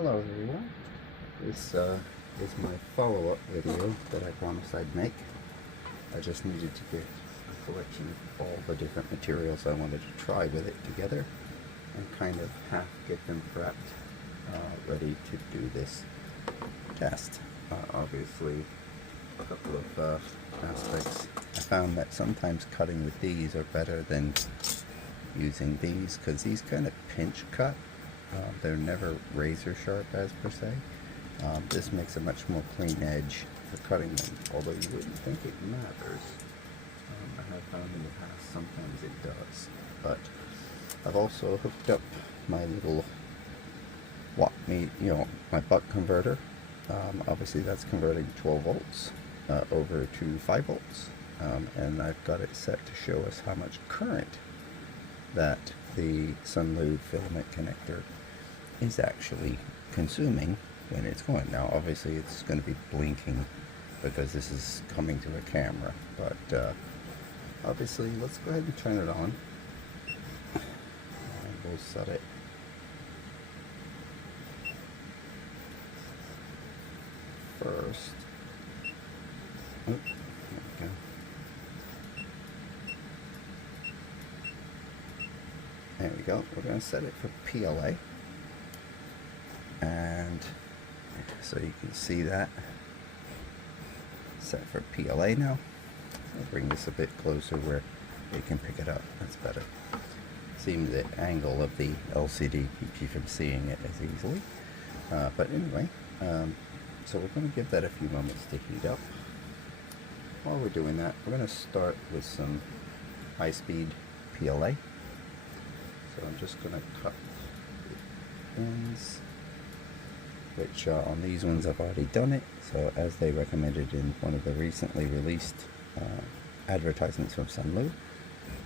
Hello everyone. This is my follow-up video that I promised I'd make. I just needed to get a collection of all the different materials I wanted to try with it together and kind of half get them prepped, ready to do this test. Obviously, a couple of aspects. I found that sometimes cutting with these are better than using these because these kind of pinch cut. They're never razor sharp as per se. This makes a much more clean edge for cutting them, although you wouldn't think it matters. I have found in the past sometimes it does. But I've also hooked up my little my buck converter. Obviously that's converting 12 volts over to 5 volts. And I've got it set to show us how much current that the Sunlu Filament Connector is actually consuming when it's going. Now obviously it's going to be blinking because this is coming to a camera, but obviously let's go ahead and turn it on and we'll set it first. Oh, there we go. There we go. We're going to set it for PLA. And so you can see that set for PLA now. I'll bring this a bit closer where you can pick it up. That's better. Seems the angle of the LCD keeps you from seeing it as easily. But anyway, so we're going to give that a few moments to heat up. While we're doing that, we're going to start with some high-speed PLA. So I'm just going to cut the ends, which on these ones I've already done it, so as they recommended in one of the recently released advertisements from Sunlu,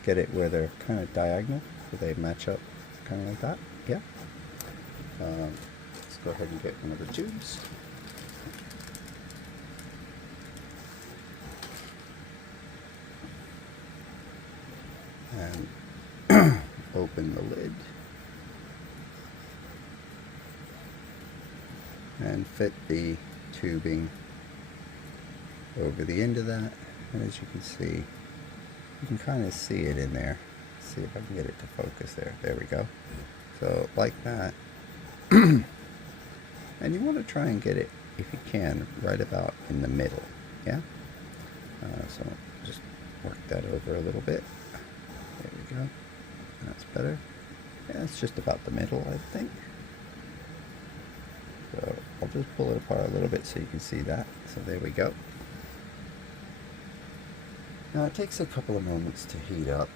get it where they're kind of diagonal, so they match up kind of like that. Yeah. Let's go ahead and get one of the tubes. And open the lid. And fit the tubing over the end of that, and as you can see, you can kind of see it in there. Let's see if I can get it to focus there. There we go. So like that. And you want to try and get it, if you can, right about in the middle. Yeah. So just work that over a little bit. There we go. That's better. Yeah, it's just about the middle, I think. So I'll just pull it apart a little bit so you can see that. So there we go. Now it takes a couple of moments to heat up.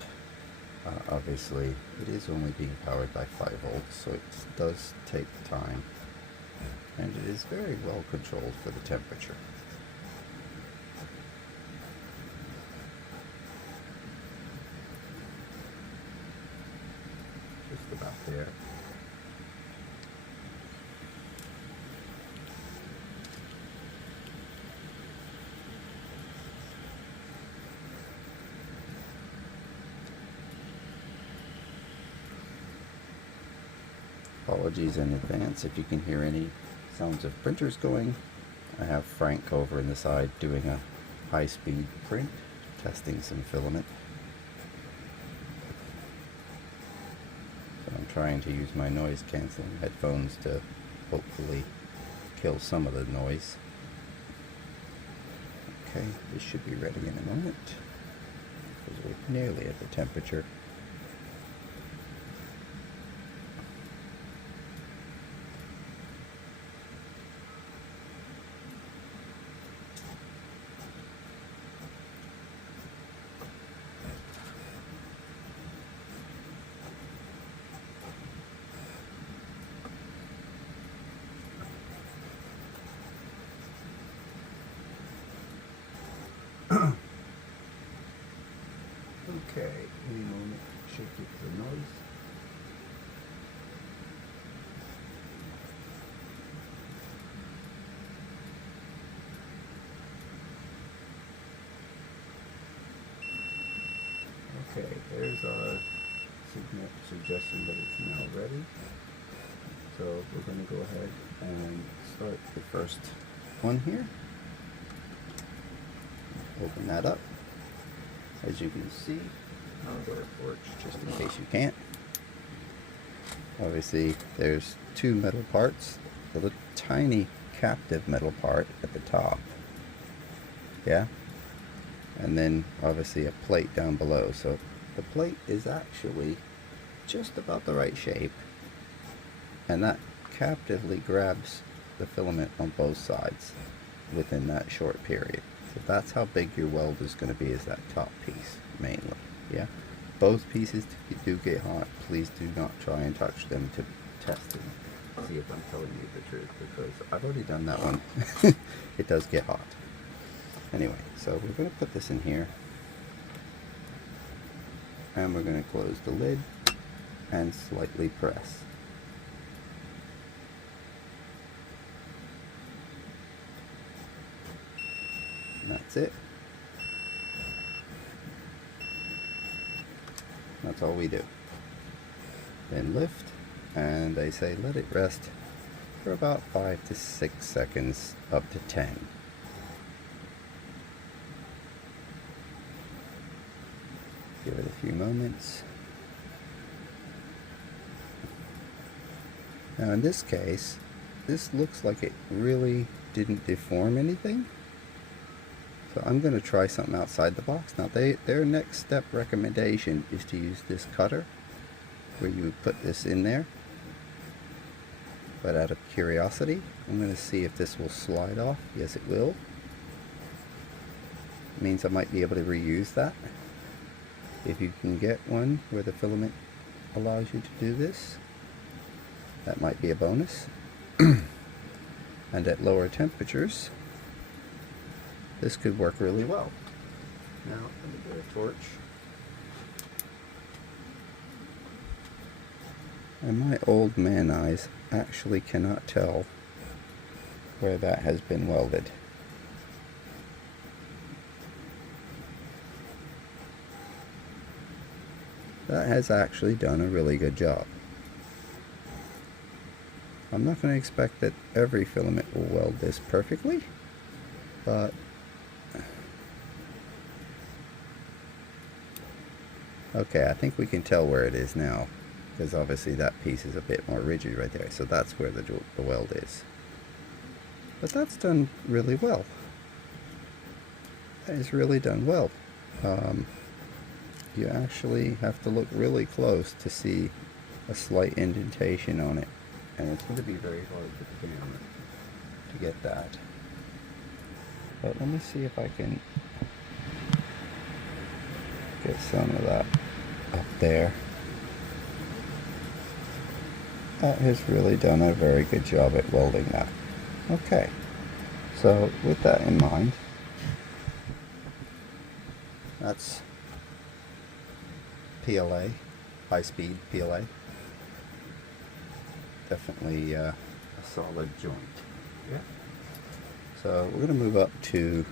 Obviously it is only being powered by 5 volts, so it does take time. And it is very well controlled for the temperature. Just about there. Apologies in advance if you can hear any sounds of printers going. I have Frank over in the side doing a high-speed print, testing some filament. So I'm trying to use my noise cancelling headphones to hopefully kill some of the noise. Okay, this should be ready in a moment because we're nearly at the temperature. Okay, any moment should get the noise. Okay, there's our suggestion that it's now ready. So we're going to go ahead and start the first one here. Open that up. As you can see, I'll go to torch just in case you can't. Obviously, there's two metal parts. The little tiny captive metal part at the top. Yeah? And then obviously a plate down below. So the plate is actually just about the right shape. And that captively grabs the filament on both sides within that short period. So that's how big your weld is going to be, is that top piece mainly. Yeah? Both pieces do get hot. Please do not try and touch them to test them. See if I'm telling you the truth, because I've already done that one. It does get hot. Anyway, so we're going to put this in here. And we're going to close the lid and slightly press. And that's it. That's all we do. Then lift, and they say let it rest for about 5 to 6 seconds, up to 10. Give it a few moments. Now in this case, this looks like it really didn't deform anything. So I'm going to try something outside the box. Now their next step recommendation is to use this cutter, where you would put this in there. But out of curiosity, I'm going to see if this will slide off. Yes, it will. It means I might be able to reuse that. If you can get one where the filament allows you to do this, that might be a bonus. And at lower temperatures, this could work really well. Now, let me get a torch. And my old man eyes actually cannot tell where that has been welded. That has actually done a really good job. I'm not going to expect that every filament will weld this perfectly, but okay, I think we can tell where it is now, because obviously that piece is a bit more rigid right there, so that's where the weld is. But that's done really well. That is really done well. You actually have to look really close to see a slight indentation on it, and it's going to be very hard with the camera to get that. But let me see if I can get some of that up there. That has really done a very good job at welding that. Okay, so with that in mind, that's PLA, high-speed PLA. Definitely a solid joint. Yeah. So we're going to move up to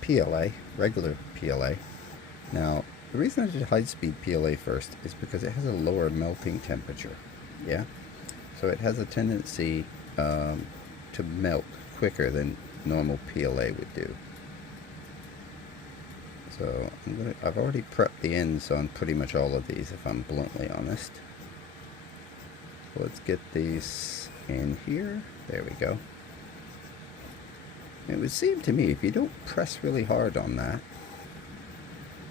PLA, regular PLA. Now, the reason I did high-speed PLA first is because it has a lower melting temperature. Yeah. So it has a tendency to melt quicker than normal PLA would do. So I've already prepped the ends on pretty much all of these, if I'm bluntly honest. So let's get these in here. There we go. It would seem to me if you don't press really hard on that,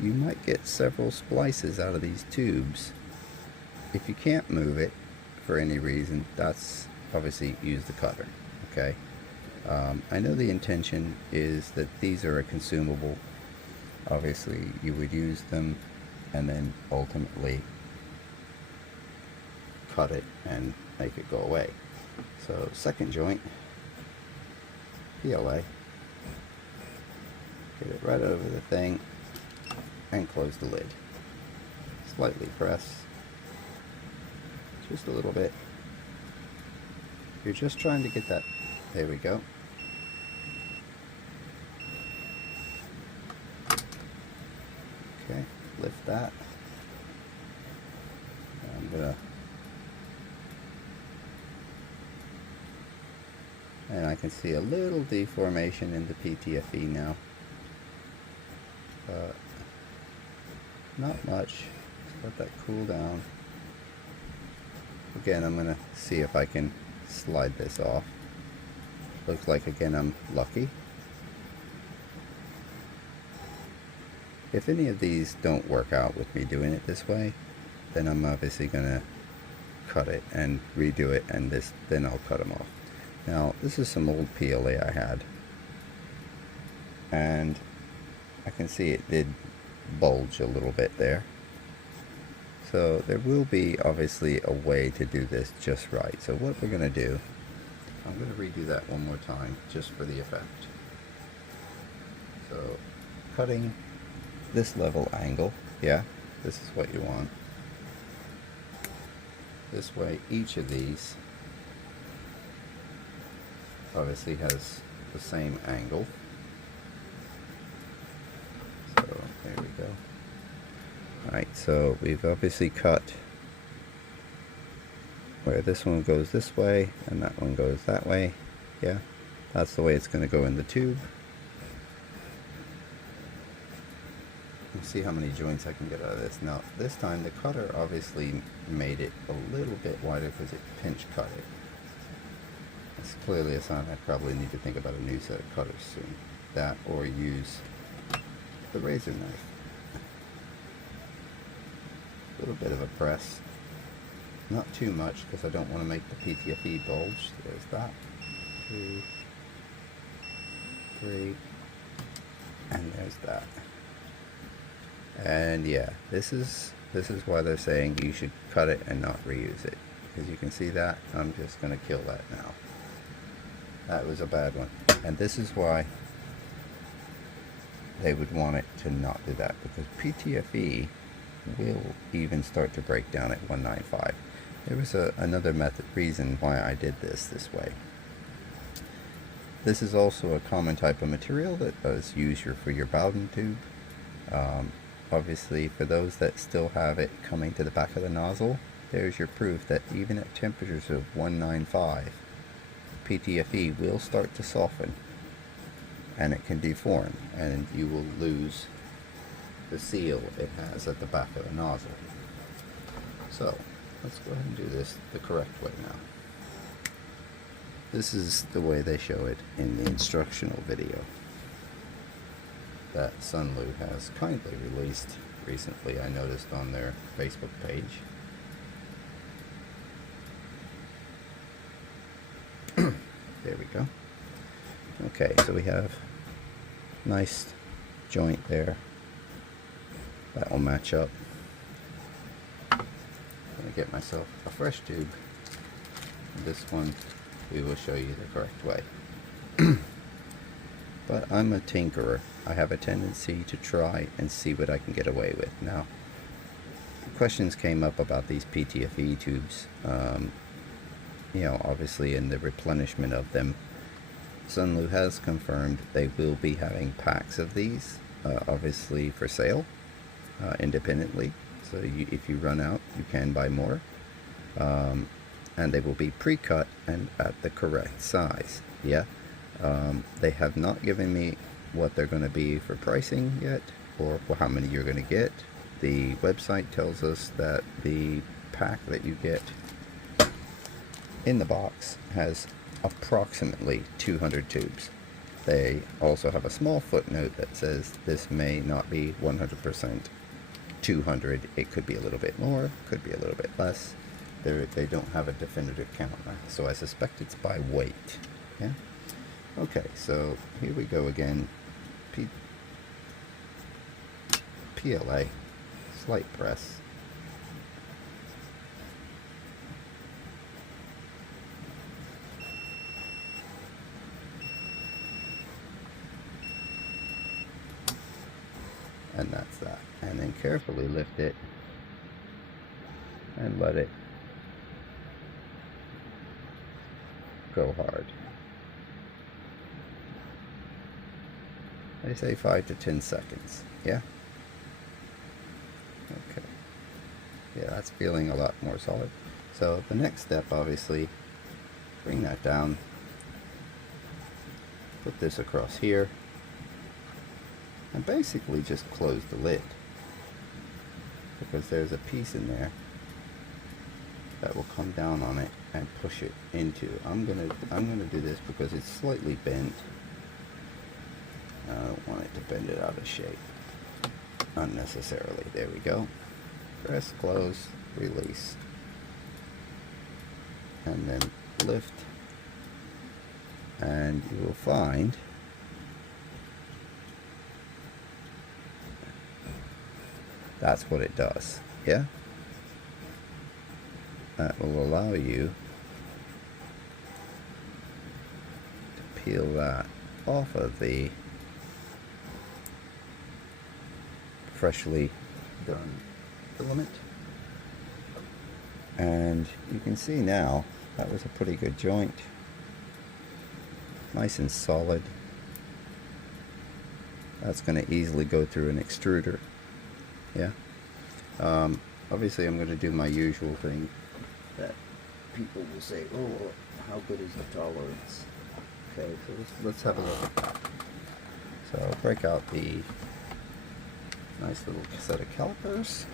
you might get several splices out of these tubes. If you can't move it for any reason, that's obviously use the cutter. Okay. I know the intention is that these are a consumable. Obviously you would use them and then ultimately cut it and make it go away. So second joint, PLA, get it right over the thing and close the lid. Slightly press, just a little bit. You're just trying to get that, there we go. Okay, lift that. I'm gonna and I can see a little deformation in the PTFE now. Not much. Just let that cool down. Again, I'm going to see if I can slide this off. Looks like, again, I'm lucky. If any of these don't work out with me doing it this way, then I'm obviously going to cut it and redo it, and then I'll cut them off. Now, this is some old PLA I had, and I can see it did bulge a little bit there. So there will be obviously a way to do this just right. So what we're going to do, I'm going to redo that one more time just for the effect. So cutting this level angle, yeah, this is what you want. This way each of these obviously has the same angle. So there we go. Alright, so we've obviously cut where this one goes this way and that one goes that way. Yeah, that's the way it's going to go in the tube. Let's see how many joints I can get out of this. Now, this time the cutter obviously made it a little bit wider because it pinch cut it. It's clearly a sign I probably need to think about a new set of cutters soon. That or use the razor knife. A little bit of a press, not too much because I don't want to make the PTFE bulge. There's that. 2, 3, and there's that. And yeah, this is why they're saying you should cut it and not reuse it, because you can see that. I'm just going to kill that now. That was a bad one, and this is why they would want it to not do that, because PTFE will even start to break down at 195. There was another reason why I did this way. This is also a common type of material that is used for your Bowden tube. Obviously, for those that still have it coming to the back of the nozzle, there's your proof that even at temperatures of 195, PTFE will start to soften and it can deform, and you will lose the seal it has at the back of the nozzle. So let's go ahead and do this the correct way now. This is the way they show it in the instructional video that Sunlu has kindly released recently, I noticed on their Facebook page. There we go. Okay, so we have nice joint there. That will match up. I'm going to get myself a fresh tube. This one we will show you the correct way. But I'm a tinkerer. I have a tendency to try and see what I can get away with. Now, questions came up about these PTFE tubes. You know, obviously in the replenishment of them, Sunlu has confirmed they will be having packs of these, obviously for sale, independently. So if you run out, you can buy more. And they will be pre-cut and at the correct size. Yeah. They have not given me what they're going to be for pricing yet, or how many you're going to get. The website tells us that the pack that you get in the box has approximately 200 tubes. They also have a small footnote that says this may not be 100% 200. It could be a little bit more, could be a little bit less. They don't have a definitive count, so I suspect it's by weight. Yeah. Okay, so here we go again. PLA, slight press. And that's that. And then carefully lift it and let it go hard. I say 5 to 10 seconds. Yeah? Okay. Yeah, that's feeling a lot more solid. So the next step, obviously, bring that down put this across here, and basically just close the lid, because there's a piece in there that will come down on it and push it into. I'm gonna do this because it's slightly bent. I don't want it to bend it out of shape unnecessarily. There we go. Press, close, release, and then lift, and you will find that's what it does. Yeah, that will allow you to peel that off of the freshly done filament, and you can see now that was a pretty good joint, nice and solid. That's going to easily go through an extruder. Yeah. Obviously I'm going to do my usual thing that people will say, oh, how good is the tolerance? Okay, so let's have a look at that. So I'll break out the nice little set of calipers.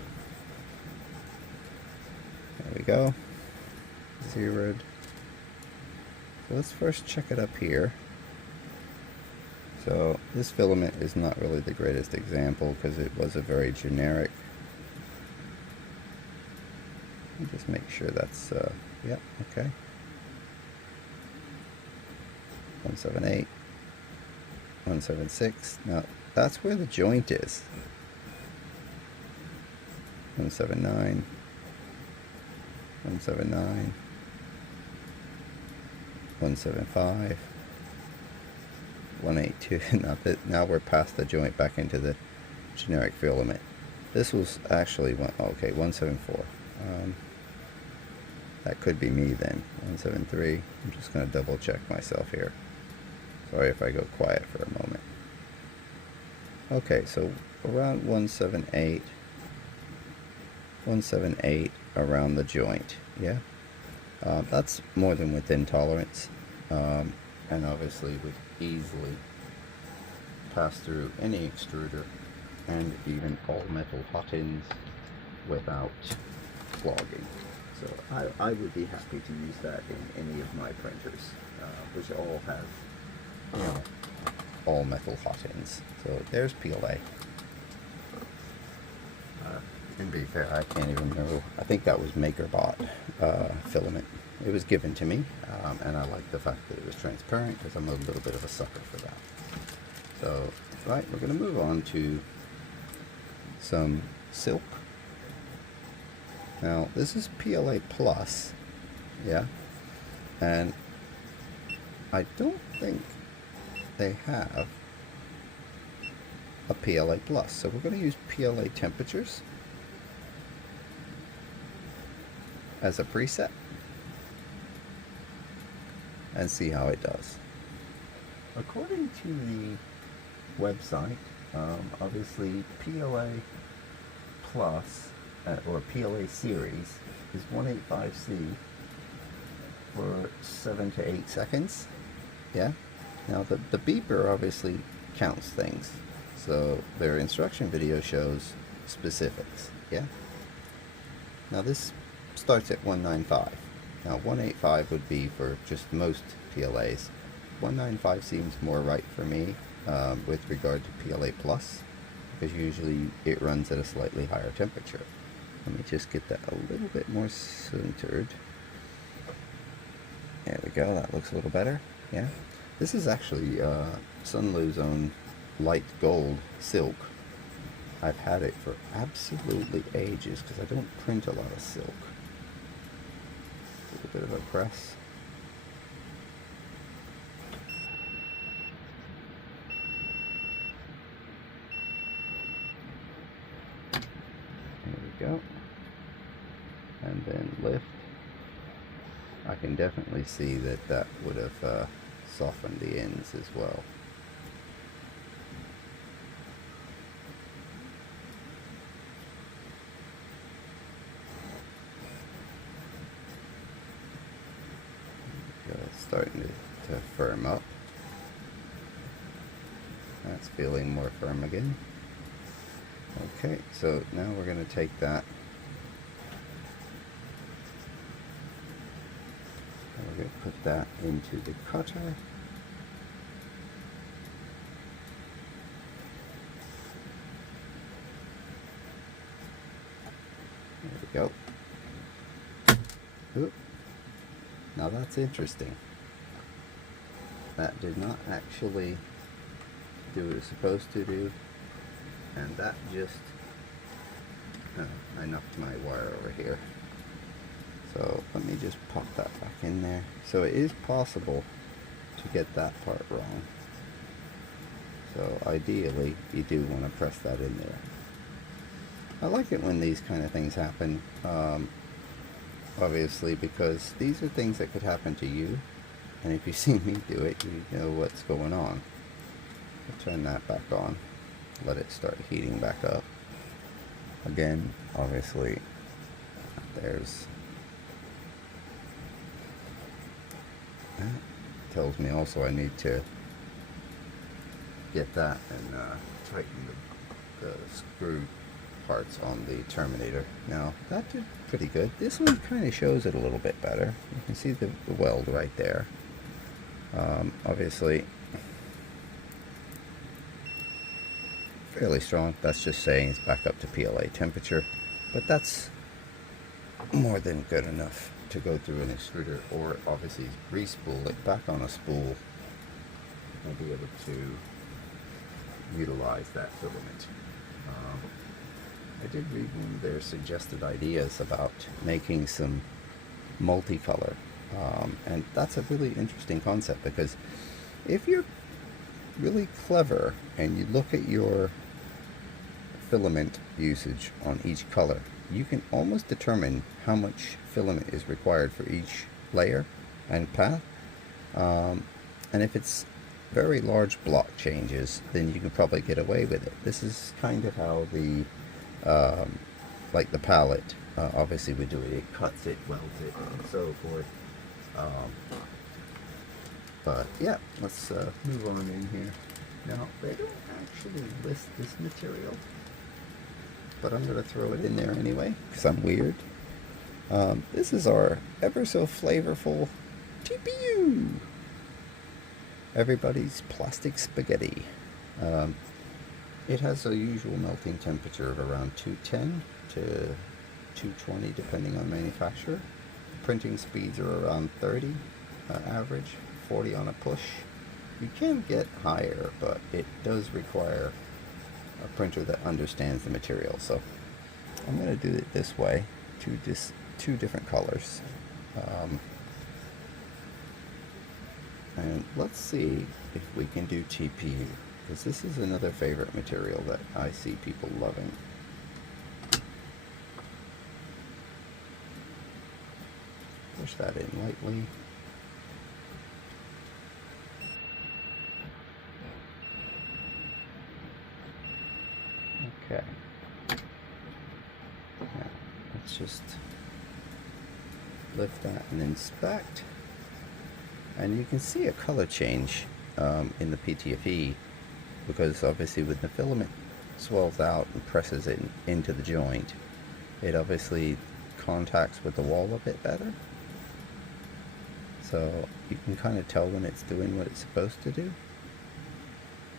There we go. Zeroed. So let's first check it up here. So this filament is not really the greatest example because it was a very generic. Just make sure that's yeah, okay. 178, 176. Now that's where the joint is. 179, 179, 175, 182. Now we're past the joint back into the generic filament. This was actually okay, 174. That could be me then. 173. I'm just going to double check myself here. Sorry if I go quiet for a moment. Okay, so around 178. 178 around the joint. Yeah, that's more than within tolerance, and obviously would easily pass through any extruder and even all metal hot-ends without clogging. So I would be happy to use that in any of my printers, which all have, you know, all metal hot-ends. So there's PLA. And be fair, I can't even know. I think that was MakerBot filament. It was given to me, and I like the fact that it was transparent because I'm a little bit of a sucker for that. So, right, we're going to move on to some silk. Now, this is PLA Plus, yeah, and I don't think they have a PLA Plus, so we're going to use PLA temperatures as a preset and see how it does. According to the website, obviously PLA Plus or PLA series is 185C for 7 to 8 seconds. Yeah. Now the beeper obviously counts things, so their instruction video shows specifics. Yeah. Now this starts at 195. Now 185 would be for just most PLAs. 195 seems more right for me with regard to PLA Plus, because usually it runs at a slightly higher temperature. Let me just get that a little bit more centered. There we go, that looks a little better. Yeah, this is actually Sunlu's own light gold silk. I've had it for absolutely ages because I don't print a lot of silk. A little bit of a press. There we go. And then lift. I can definitely see that that would have softened the ends as well. It's starting to firm up. That's feeling more firm again. Okay, so now we're going to take that. We're going to put that into the cutter. There we go. Oop. Now that's interesting. That did not actually do what it's supposed to do, and that just I knocked my wire over here. So let me just pop that back in there. So it is possible to get that part wrong. So ideally you do want to press that in there. I like it when these kind of things happen, obviously, because these are things that could happen to you, and if you see me do it, you know what's going on. I'll turn that back on, let it start heating back up. Again, obviously, there's that. Tells me also I need to get that and tighten the screw parts on the terminator. Now that did pretty good. This one kind of shows it a little bit better. You can see the weld right there. Obviously fairly strong. That's just saying it's back up to PLA temperature, but that's more than good enough to go through an extruder, or obviously re-spool it back on a spool and be able to utilize that filament. I did read one of their suggested ideas about making some multicolor, and that's a really interesting concept, because if you're really clever and you look at your filament usage on each color, you can almost determine how much filament is required for each layer and path, and if it's very large block changes, then you can probably get away with it. This is kind of how the like the palette, obviously we do it. It cuts it, welds it, and so forth. But yeah, let's move on in here. Now, they don't actually list this material, but I'm going to throw it in there anyway, because I'm weird. This is our ever so flavorful TPU. Everybody's plastic spaghetti. It has a usual melting temperature of around 210 to 220 depending on manufacturer. Printing speeds are around 30 average, 40 on a push. You can get higher, but it does require a printer that understands the material. So I'm going to do it this way, two different colors. And let's see if we can do TPU, because this is another favorite material that I see people loving. Push that in lightly. Okay. Now, let's just lift that and inspect. And you can see a color change in the PTFE, because obviously when the filament swells out and presses it into the joint, it obviously contacts with the wall a bit better. So you can kind of tell when it's doing what it's supposed to do.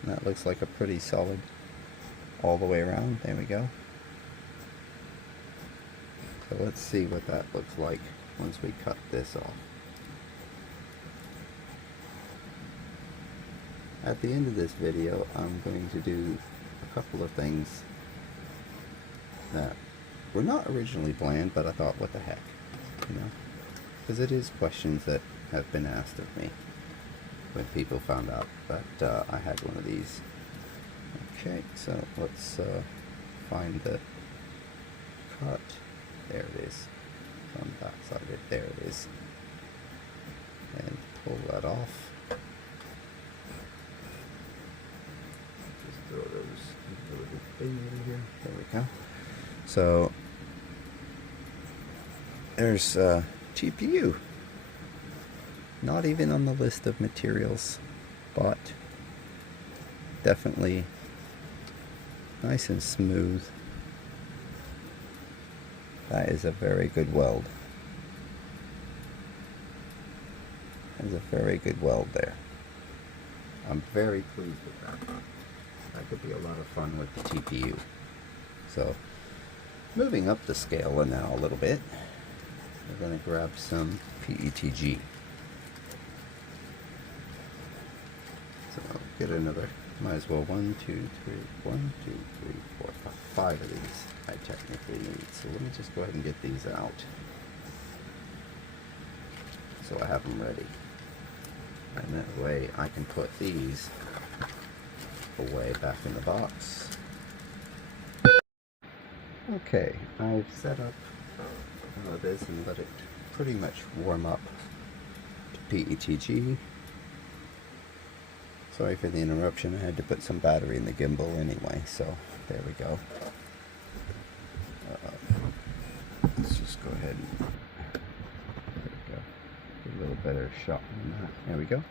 And that looks like a pretty solid all the way around. There we go. So let's see what that looks like once we cut this off. At the end of this video, I'm going to do a couple of things that were not originally planned, but I thought, what the heck, you know? Because it is questions that have been asked of me when people found out that I had one of these. Okay, so let's find the cut. There it is. It's on the back side. There it is. And pull that off. Throw those into a little thing over here. There we go. So there's TPU. Not even on the list of materials, but definitely nice and smooth. That is a very good weld. That is a very good weld there. I'm very pleased with that. That could be a lot of fun with the TPU. So, moving up the scale now a little bit, we're going to grab some PETG. So I'll get another, might as well 1, 2, 3, 1, 2, 3, 4, 5 of these I technically need. So let me just go ahead and get these out so I have them ready. And that way I can put these away back in the box. Okay, I've set up this and let it pretty much warm up to PETG. Sorry for the interruption, I had to put some battery in the gimbal anyway, so there we go. Let's just go ahead and there we go. Get a little better shot on that. There we go.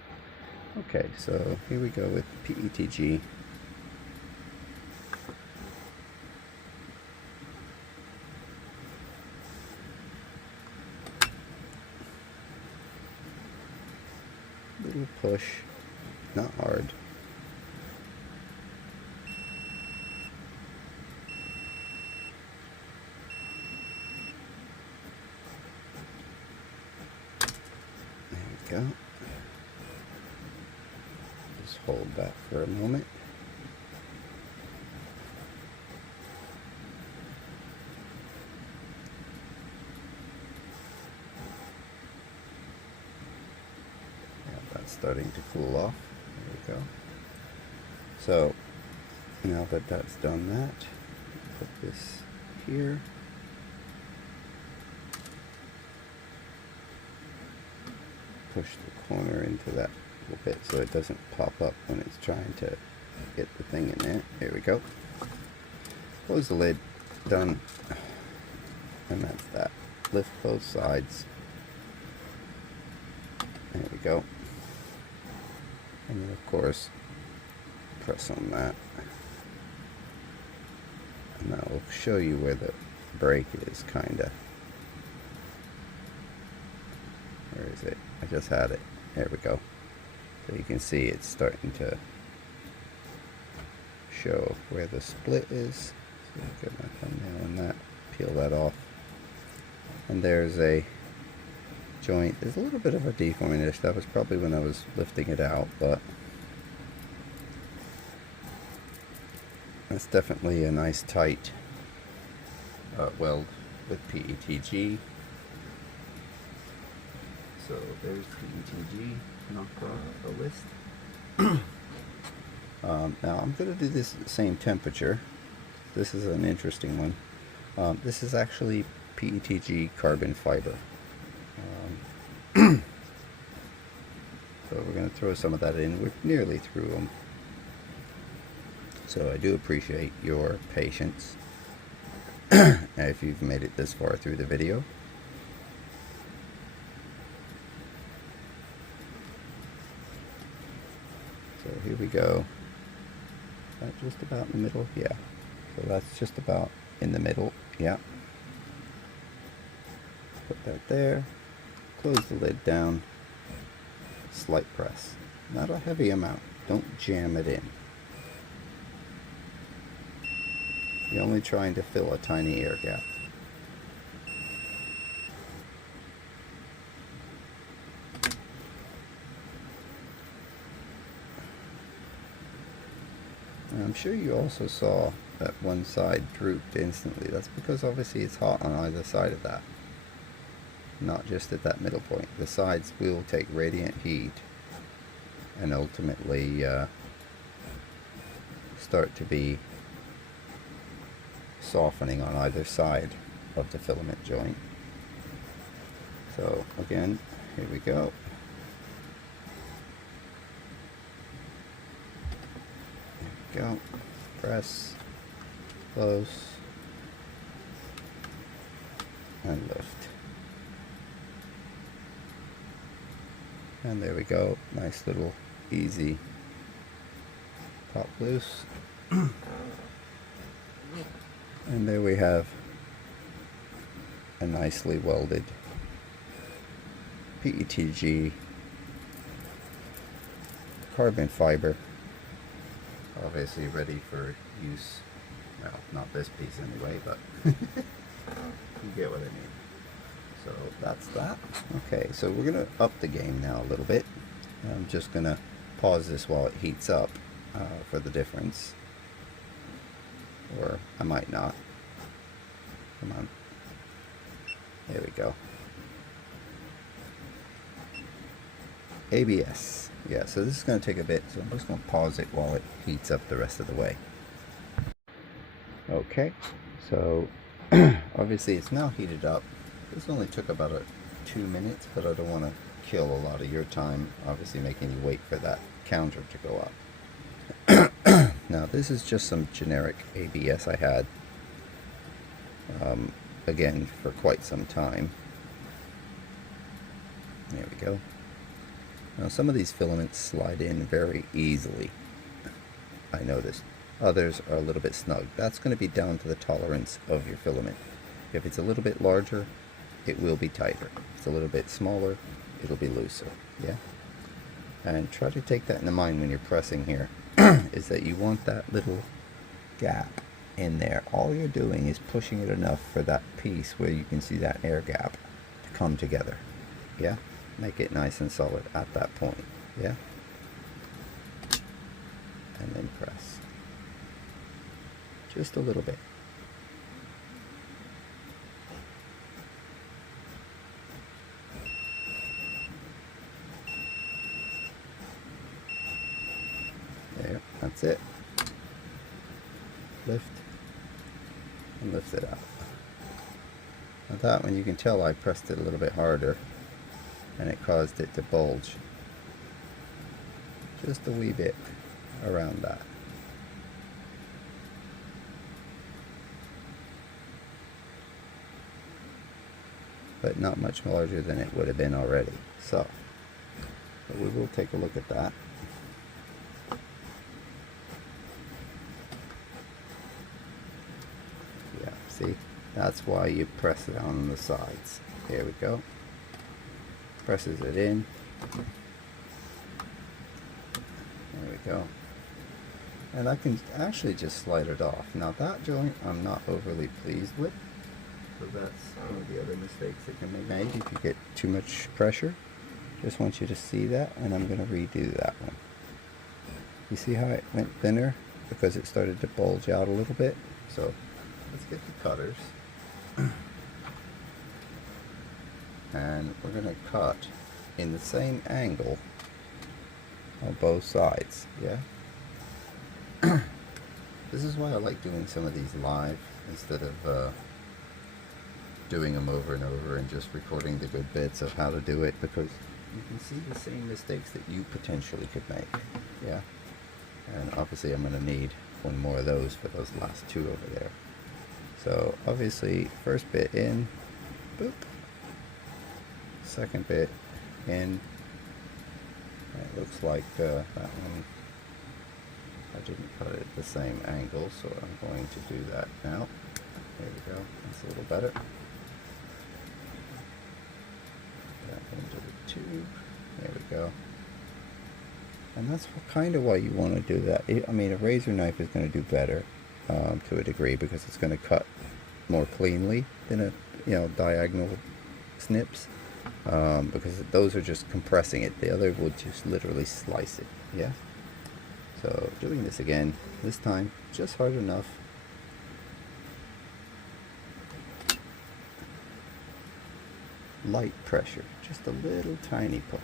Okay, so here we go with PETG. Little push, not hard. There we go. Just hold that for a moment. Starting to cool off. There we go. So now that that's done that, put this here. Push the corner into that little bit so it doesn't pop up when it's trying to get the thing in there. There we go. Close the lid. Done. And that's that. Lift both sides. There we go. And then of course, press on that. And that will show you where the break is, kinda. Where is it? I just had it. There we go. So you can see it's starting to show where the split is. So I'll get my thumbnail on that, peel that off. And there's a joint. There's a little bit of a deforming. That was probably when I was lifting it out, but that's definitely a nice tight weld with PETG. So there's PETG knocked off the list. Now I'm going to do this at the same temperature. This is an interesting one. This is actually PETG carbon fiber. So we're going to throw some of that in. We're nearly through them. So I do appreciate your patience if you've made it this far through the video. So here we go. Is that just about in the middle? Yeah. So that's just about in the middle. Yeah. Put that there. Close the lid down. Slight press. Not a heavy amount. Don't jam it in. You're only trying to fill a tiny air gap. And I'm sure you also saw that one side drooped instantly. That's because obviously it's hot on either side of that. Not just at that middle point. The sides will take radiant heat and ultimately start to be softening on either side of the filament joint. So again, here we go. There we go. Press, close, and lift. And there we go. Nice little easy pop loose. And there we have a nicely welded PETG carbon fiber, obviously ready for use. Well, not this piece anyway, but you get what I mean. So that's that. Okay, so we're gonna up the game now a little bit. I'm just gonna pause this while it heats up for the difference, or I might not. Come on, there we go. ABS. Yeah, so this is going to take a bit, so I'm just going to pause it while it heats up the rest of the way. Okay, so obviously it's now heated up. This only took about 2 minutes, but I don't want to kill a lot of your time, obviously making you wait for that counter to go up. Now this is just some generic ABS I had, again, for quite some time. There we go. Now some of these filaments slide in very easily, I noticed. Others are a little bit snug. That's going to be down to the tolerance of your filament. If it's a little bit larger, it will be tighter. If it's a little bit smaller, it'll be looser. Yeah? And try to take that into mind when you're pressing here, is that you want that little gap in there. All you're doing is pushing it enough for that piece where you can see that air gap to come together. Yeah? Make it nice and solid at that point. Yeah? And then press. Just a little bit. There, that's it. Lift and lift it out. Now that one, you can tell I pressed it a little bit harder and it caused it to bulge just a wee bit around that. But not much larger than it would have been already. So, but we will take a look at that. Yeah, see? That's why you press it on the sides. There we go. Presses it in. There we go. And I can actually just slide it off. Now that joint I'm not overly pleased with. So that's one of the other mistakes that can be made if you get too much pressure. Just want you to see that, and I'm going to redo that one. You see how it went thinner? Because it started to bulge out a little bit. So let's get the cutters. And we're going to cut in the same angle on both sides. Yeah? This is why I like doing some of these live instead of doing them over and over and just recording the good bits of how to do it, because you can see the same mistakes that you potentially could make. Yeah? And obviously I'm going to need one more of those for those last two over there. So obviously first bit in, boop. Second bit in. It looks like that one, I didn't cut it at the same angle, so I'm going to do that now. There we go, that's a little better. That into the tube, there we go. And that's kind of why you want to do that. I mean, a razor knife is going to do better to a degree, because it's going to cut more cleanly than a diagonal snips, because those are just compressing it. The other would just literally slice it. Yeah. So doing this again, this time just hard enough. Light pressure, just a little tiny push.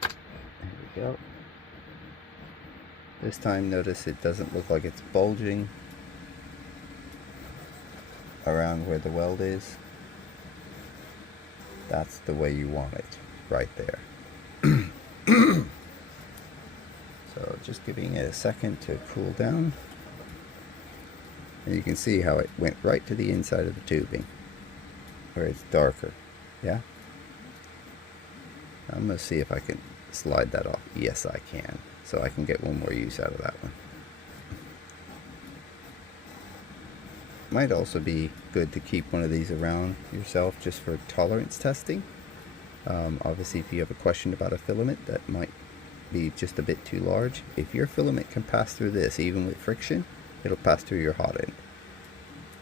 There we go. This time notice it doesn't look like it's bulging around where the weld is. That's the way you want it, right there. So just giving it a second to cool down. And you can see how it went right to the inside of the tubing, where it's darker. Yeah? I'm going to see if I can slide that off. Yes, I can. So I can get one more use out of that one. Might also be good to keep one of these around yourself just for tolerance testing. Obviously, if you have a question about a filament that might be just a bit too large, if your filament can pass through this, even with friction, it'll pass through your hot end.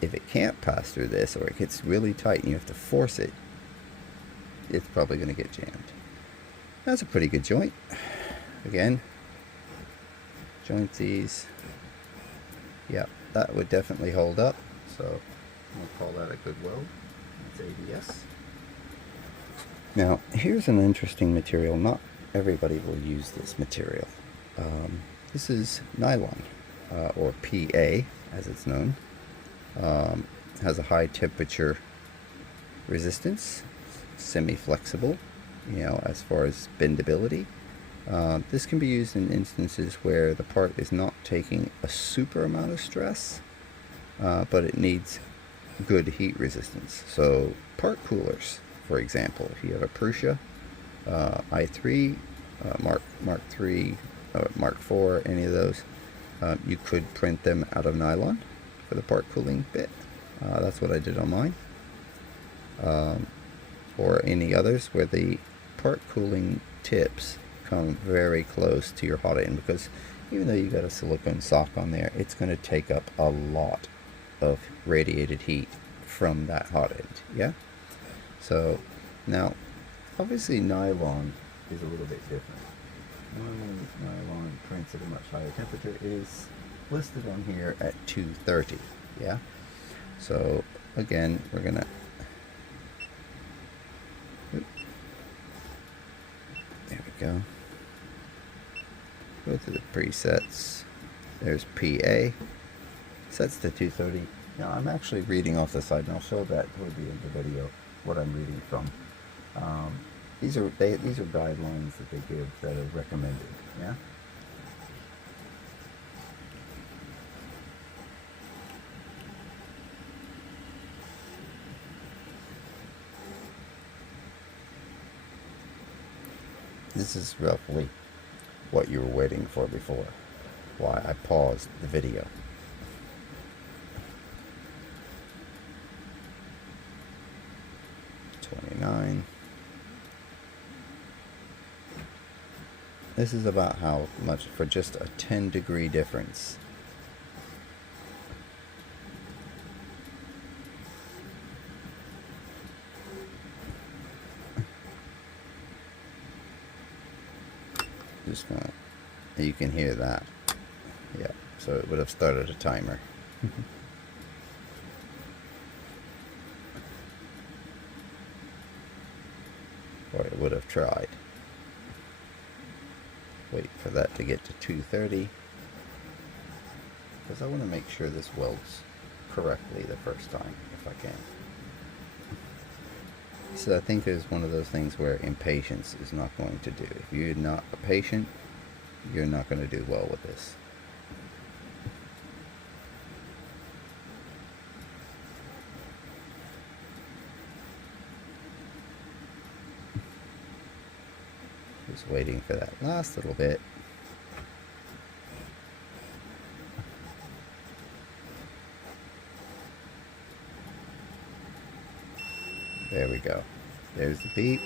If it can't pass through this, or it gets really tight and you have to force it, it's probably going to get jammed. That's a pretty good joint. Again, joint these. Yeah, that would definitely hold up. So we'll call that a good weld. It's ABS. Now, here's an interesting material. Not everybody will use this material. This is nylon, or PA as it's known. Has a high temperature resistance, semi-flexible, as far as bendability. This can be used in instances where the part is not taking a super amount of stress, but it needs good heat resistance. So part coolers, for example, if you have a Prusa i3, Mark III, Mark IV, any of those, you could print them out of nylon for the part cooling bit. That's what I did on mine. Or any others where the part cooling tips come very close to your hot end, because even though you got a silicone sock on there, it's going to take up a lot of radiated heat from that hot end. Yeah. So now, obviously, nylon is a little bit different. Normally, nylon prints at a much higher temperature. It is listed on here at 230. Yeah. So again, we're gonna. There we go. Go to the presets. There's PA. Sets to 230. Now I'm actually reading off the side, and I'll show that toward the end of the video what I'm reading from. These are guidelines that they give that are recommended. Yeah. This is roughly what you were waiting for before. Why I paused the video. This is about how much for just a 10-degree difference. Just gonna, you can hear that. Yeah, so it would have started a timer. Or it would have tried. Wait for that to get to 230, because I want to make sure this welds correctly the first time if I can. So I think it's one of those things where impatience is not going to do. If you're not patient, you're not going to do well with this. Just waiting for that last little bit. There we go. There's the beep.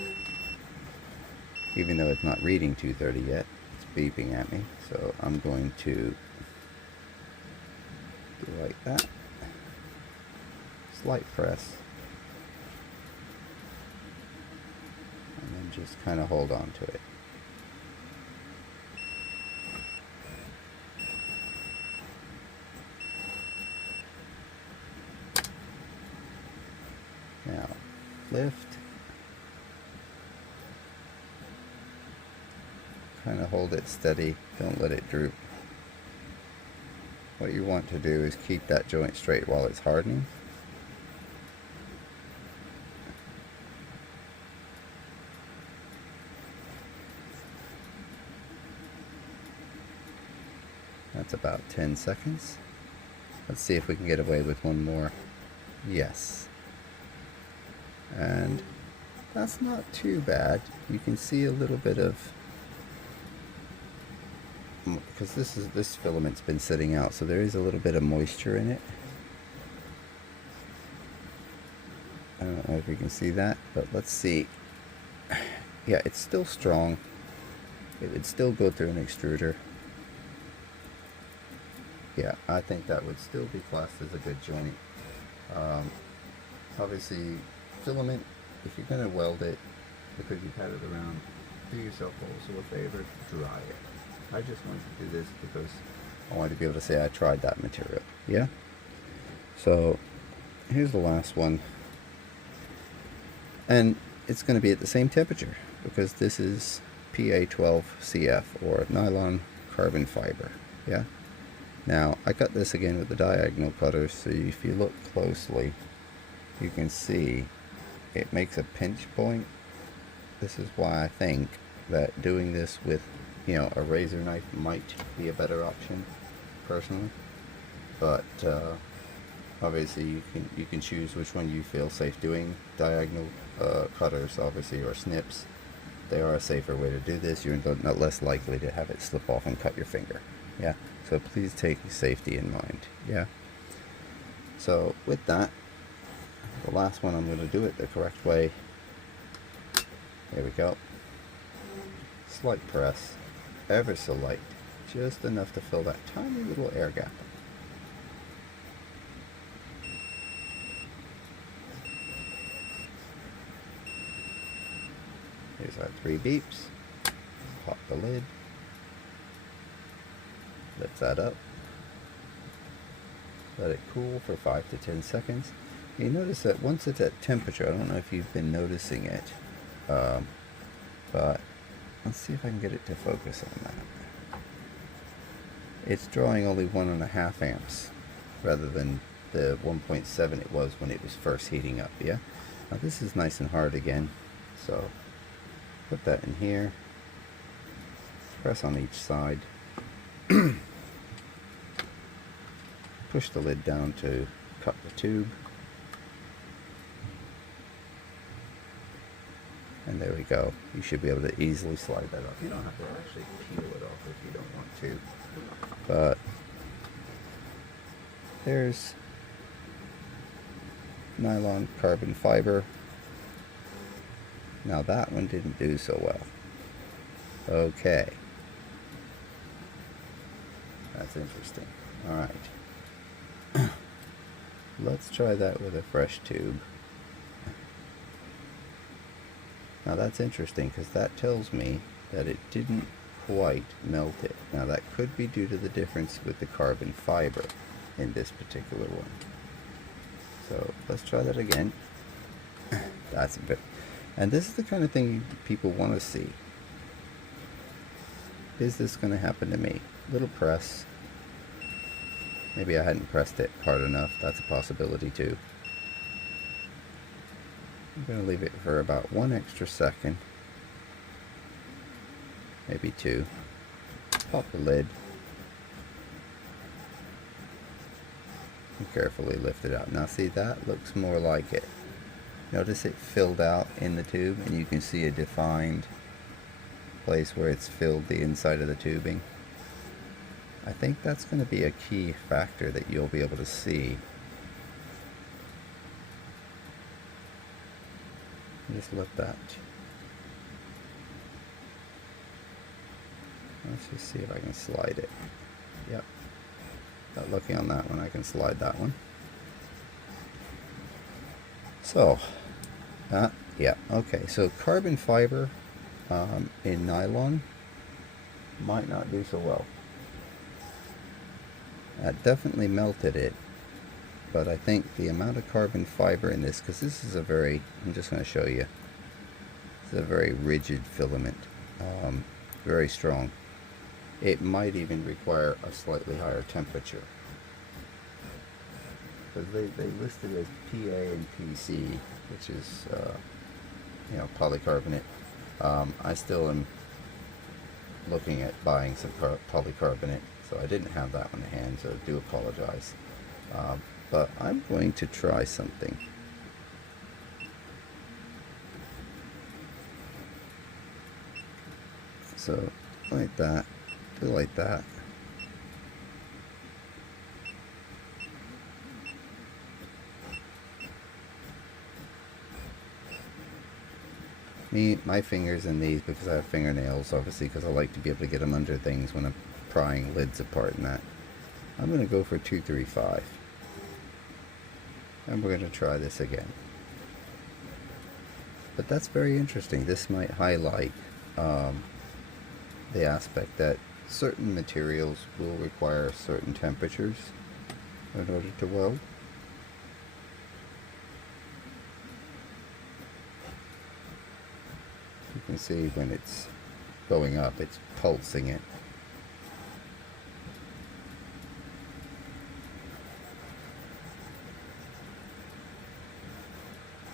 Even though it's not reading 230 yet, it's beeping at me. So I'm going to do like that. Slight press. And then just kind of hold on to it. Now, lift. Kind of hold it steady, don't let it droop. What you want to do is keep that joint straight while it's hardening. That's about 10 seconds. Let's see if we can get away with one more. Yes. And that's not too bad. You can see a little bit of, because this filament's been sitting out, so there is a little bit of moisture in it. I don't know if you can see that, but let's see. Yeah, it's still strong. It would still go through an extruder. Yeah, I think that would still be classed as a good joint. Obviously, filament, if you're going to weld it, because you've had it around, do yourself also a favor, dry it. I just wanted to do this because I wanted to be able to say I tried that material. Yeah? So, here's the last one. And it's going to be at the same temperature, because this is PA12-CF, or nylon carbon fiber. Yeah? Now, I cut this again with the diagonal cutters, so if you look closely, you can see it makes a pinch point. This is why I think that doing this with, you know, a razor knife might be a better option, personally. But obviously, you can choose which one you feel safe doing. Diagonal cutters, obviously, or snips. They are a safer way to do this. You're not less likely to have it slip off and cut your finger. Yeah. So please take safety in mind. Yeah. So with that, the last one, I'm going to do it the correct way. There we go. Slight press, ever so light, just enough to fill that tiny little air gap. Here's our 3 beeps. Pop the lid. Lift that up. Let it cool for 5 to 10 seconds. You notice that once it's at temperature, I don't know if you've been noticing it, but let's see if I can get it to focus on that. It's drawing only 1.5 amps rather than the 1.7 it was when it was first heating up. Yeah. Now this is nice and hard again, so put that in here. Press on each side. Push the lid down to cut the tube. And there we go. You should be able to easily slide that off. You don't have to actually peel it off if you don't want to. But there's nylon carbon fiber. Now that one didn't do so well. Okay. That's interesting. Alright. Let's try that with a fresh tube. Now that's interesting, because that tells me that it didn't quite melt it. Now that could be due to the difference with the carbon fiber in this particular one. So let's try that again. That's a bit. And this is the kind of thing people want to see. Is this going to happen to me? Little press. Maybe I hadn't pressed it hard enough. That's a possibility too. I'm going to leave it for about 1 extra second. Maybe 2. Pop the lid. And carefully lift it out. Now see, that looks more like it. Notice it filled out in the tube, and you can see a defined place where it's filled the inside of the tubing. I think that's going to be a key factor that you'll be able to see. Just let that. Let's just see if I can slide it. Yep. Got lucky on that one. I can slide that one. So, yeah, okay. So carbon fiber in nylon might not do so well. That definitely melted it, but I think the amount of carbon fiber in this, because this is a very, I'm just going to show you, it's a very rigid filament, very strong. It might even require a slightly higher temperature, because they listed as PA and PC, which is you know, polycarbonate. I still am looking at buying some polycarbonate, so I didn't have that one in hand, so I do apologize. But I'm going to try something. So like that, do like that. My fingers in these, because I have fingernails, obviously, because I like to be able to get them under things when I'm prying lids apart and that. I'm going to go for 235. And we're going to try this again. But that's very interesting. This might highlight the aspect that certain materials will require certain temperatures in order to weld. You can see when it's going up, it's pulsing it.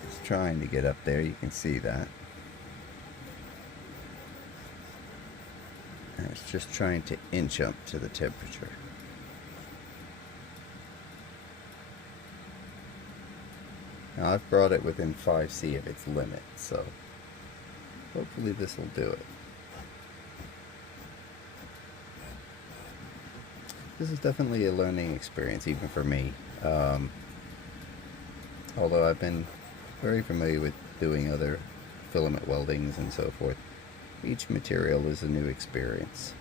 It's trying to get up there, you can see that. And it's just trying to inch up to the temperature. Now I've brought it within 5C of its limit, so hopefully this will do it. This is definitely a learning experience, even for me. Although I've been very familiar with doing other filament weldings and so forth, each material is a new experience.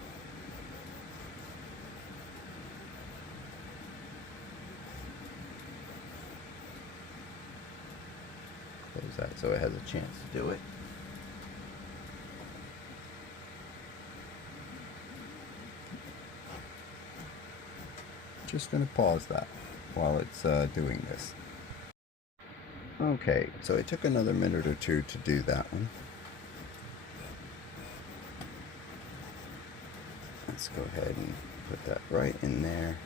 Close that so it has a chance to do it. Just going to pause that while it's doing this. Okay, so it took another minute or two to do that one. Let's go ahead and put that right in there.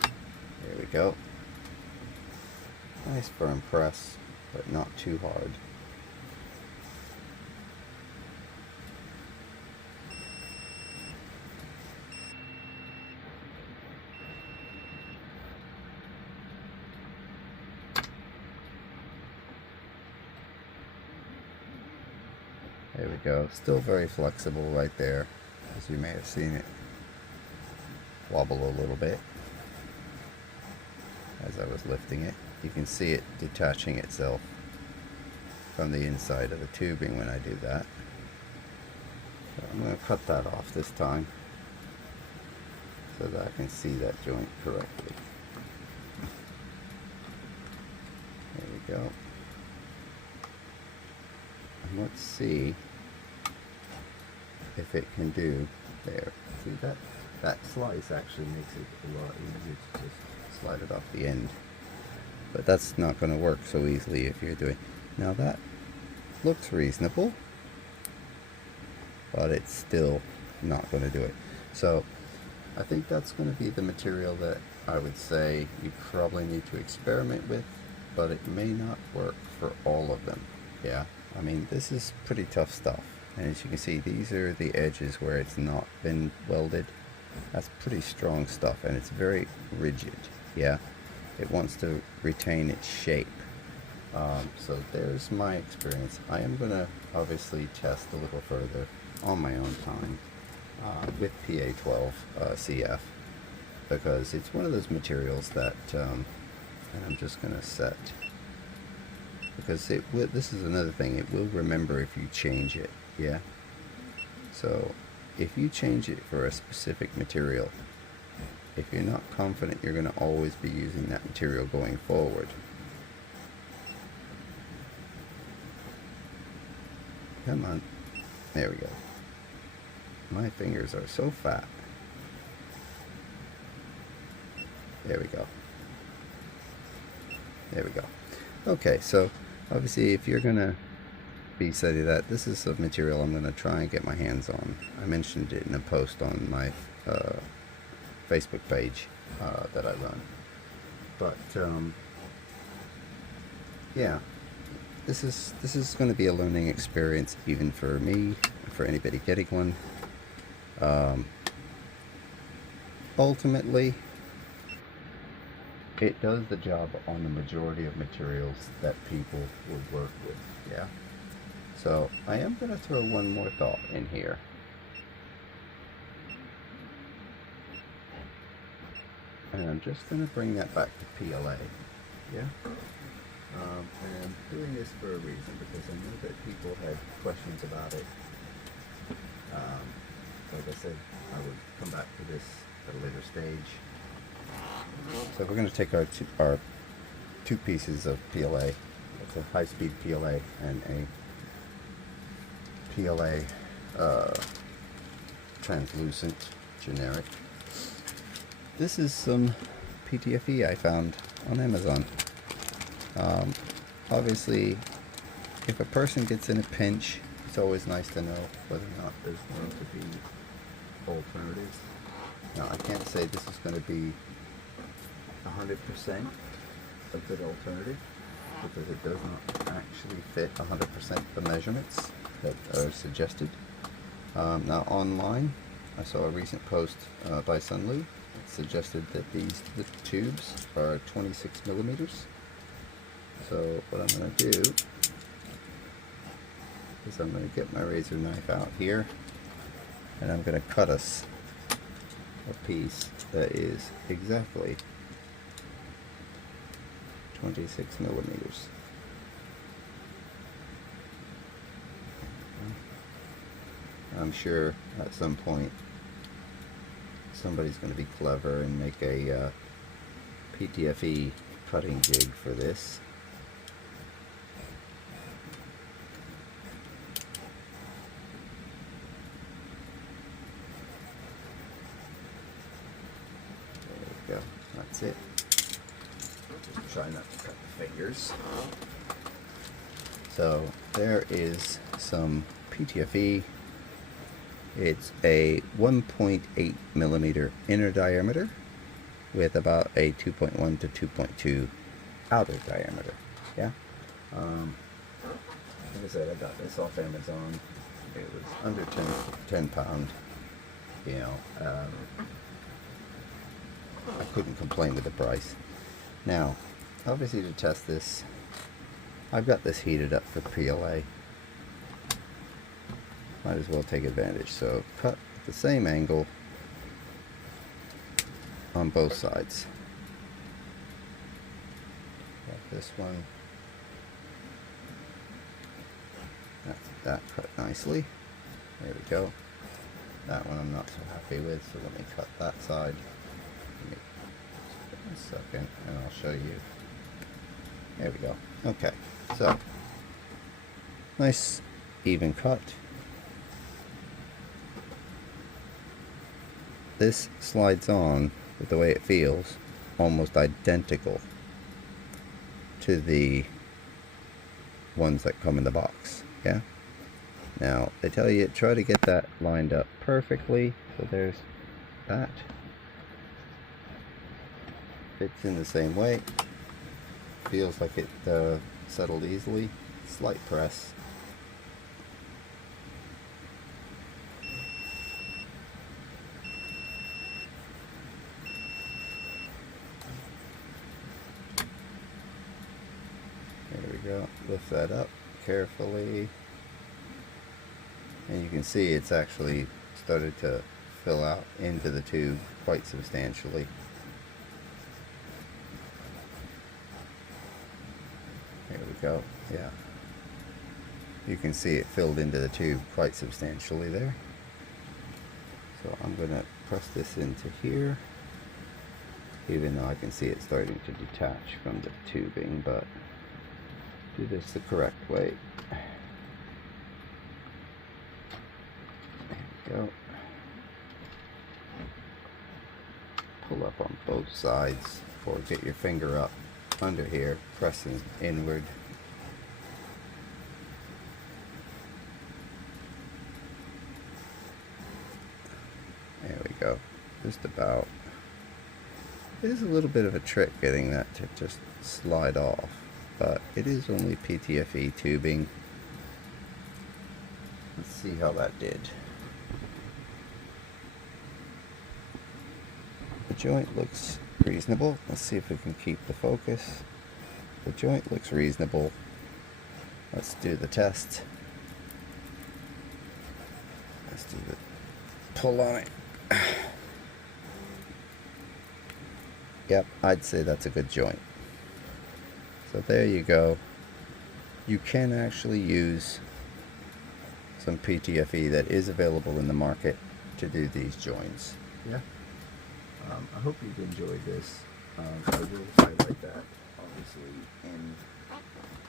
There we go. Nice firm press, but not too hard. There we go. Still very flexible right there, as you may have seen it wobble a little bit as I was lifting it. You can see it detaching itself from the inside of the tubing when I do that. So I'm going to cut that off this time so that I can see that joint correctly. There we go. And let's see if it can do there. See that? That slice actually makes it a lot easier to just slide it off the end. But that's not going to work so easily if you're doing... Now that looks reasonable, but it's still not going to do it. So I think that's going to be the material that I would say you probably need to experiment with, but it may not work for all of them. Yeah, I mean, this is pretty tough stuff. And as you can see, these are the edges where it's not been welded. That's pretty strong stuff, and it's very rigid. Yeah, it wants to retain its shape. So there's my experience. I am going to obviously test a little further on my own time with PA12-CF, because it's one of those materials that, and I'm just going to set, because it will, this is another thing, it will remember if you change it. Yeah, so if you change it for a specific material, if you're not confident you're going to always be using that material going forward, come on, there we go. My fingers are so fat. There we go. There we go. Okay, so obviously if you're going to be studying that, this is a material I'm going to try and get my hands on. I mentioned it in a post on my Facebook page that I run. But yeah, this is going to be a learning experience, even for me, for anybody getting one. Ultimately, it does the job on the majority of materials that people would work with, yeah? So I am going to throw one more thought in here. And I'm just going to bring that back to PLA, yeah? And I'm doing this for a reason, because I know that people had questions about it. Like I said, I would come back to this at a later stage. So we're going to take our two pieces of PLA. It's a high-speed PLA and a PLA translucent generic. This is some PTFE I found on Amazon. Obviously, if a person gets in a pinch, it's always nice to know whether or not there's going to be alternatives. Now, I can't say this is going to be 100% a good alternative, because it does not actually fit 100% the measurements that are suggested. Now, online, I saw a recent post by Sunlu. It suggested that the tubes are 26 millimeters. So what I'm going to do is I'm going to get my razor knife out here, and I'm going to cut us a piece that is exactly 26 millimeters. I'm sure at some point somebody's going to be clever and make a PTFE cutting jig for this. There we go. That's it. Just try not to cut the fingers. So there is some PTFE. It's a 1.8 millimeter inner diameter with about a 2.1 to 2.2 outer diameter. Yeah. Like I said, I got this off Amazon. It was under 10 pound. You know, I couldn't complain with the price. Now, obviously, to test this, I've got this heated up for PLA. Might as well take advantage. So cut at the same angle on both sides. Got this one. That cut nicely. There we go. That one I'm not so happy with, so let me cut that side. Give me a second and I'll show you. There we go. Okay, so nice even cut. This slides on with the way it feels, almost identical to the ones that come in the box. Yeah. Now they tell you try to get that lined up perfectly. So there's that. Fits in the same way. Feels like it settled easily. Slight press. There we go. Lift that up carefully. And you can see it's actually started to fill out into the tube quite substantially. There we go. Yeah. You can see it filled into the tube quite substantially there. So I'm going to press this into here, even though I can see it starting to detach from the tubing, but do this the correct way. There we go. Pull up on both sides, or get your finger up under here, pressing inward. There we go. Just about. It is a little bit of a trick getting that to just slide off, but it is only PTFE tubing. Let's see how that did. joint looks reasonable. Let's see if we can keep the focus. The joint looks reasonable. Let's do the test. Let's do the pull on it. Yep, I'd say that's a good joint. So there you go. You can actually use some PTFE that is available in the market to do these joints. Yeah. I hope you've enjoyed this. I will highlight that obviously in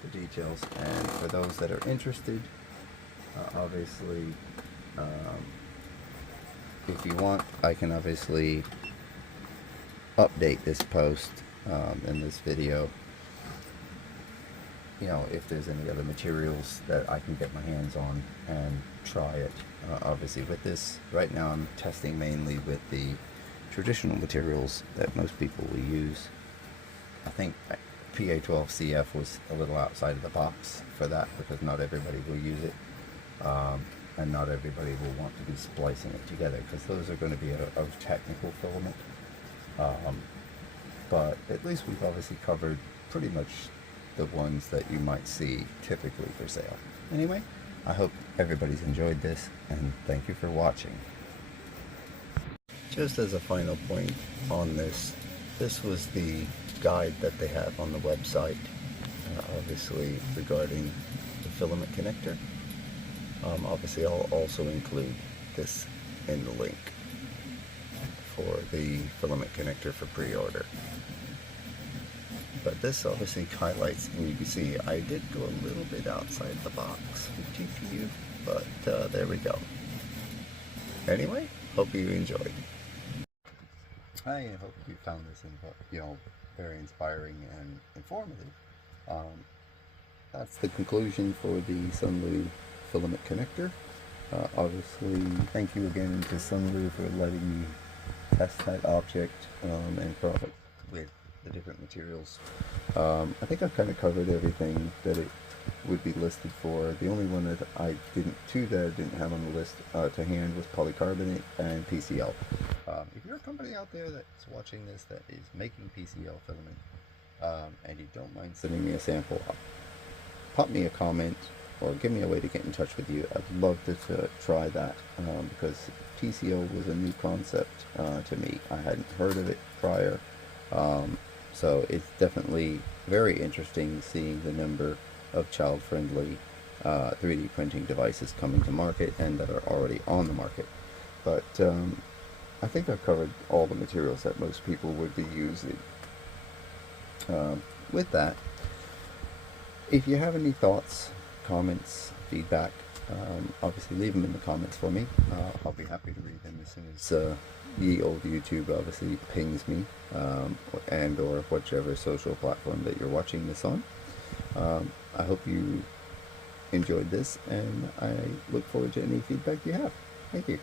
the details, and for those that are interested, obviously if you want, I can obviously update this post in this video, you know, if there's any other materials that I can get my hands on and try it. Obviously with this, right now I'm testing mainly with the traditional materials that most people will use. I think PA12-CF was a little outside of the box for that, because not everybody will use it, and not everybody will want to be splicing it together, because those are going to be a technical filament. But at least we've obviously covered pretty much the ones that you might see typically for sale. Anyway, I hope everybody's enjoyed this, and thank you for watching. Just as a final point on this, this was the guide that they have on the website, obviously regarding the filament connector. Obviously I'll also include this in the link for the filament connector for pre-order. But this obviously highlights, and you can see I did go a little bit outside the box with GPU, but there we go. Anyway, hope you enjoyed. I hope you found this very inspiring and informative. That's the conclusion for the Sunlu Filament Connector. Obviously, thank you again to Sunlu for letting me test that object and product with the different materials. I think I've kind of covered everything that it would be listed for. The only one that I didn't have on the list to hand was polycarbonate and PCL. If you're a company out there that's watching this that is making PCL filament, and you don't mind sending me a sample, pop me a comment or give me a way to get in touch with you. I'd love to try that, because PCL was a new concept to me. I hadn't heard of it prior, so it's definitely very interesting seeing the number of child-friendly 3D printing devices coming to market and that are already on the market. But I think I've covered all the materials that most people would be using. With that, if you have any thoughts, comments, feedback, obviously leave them in the comments for me. I'll be happy to read them as soon as the old YouTube obviously pings me, and or whichever social platform that you're watching this on. I hope you enjoyed this, and I look forward to any feedback you have. Thank you.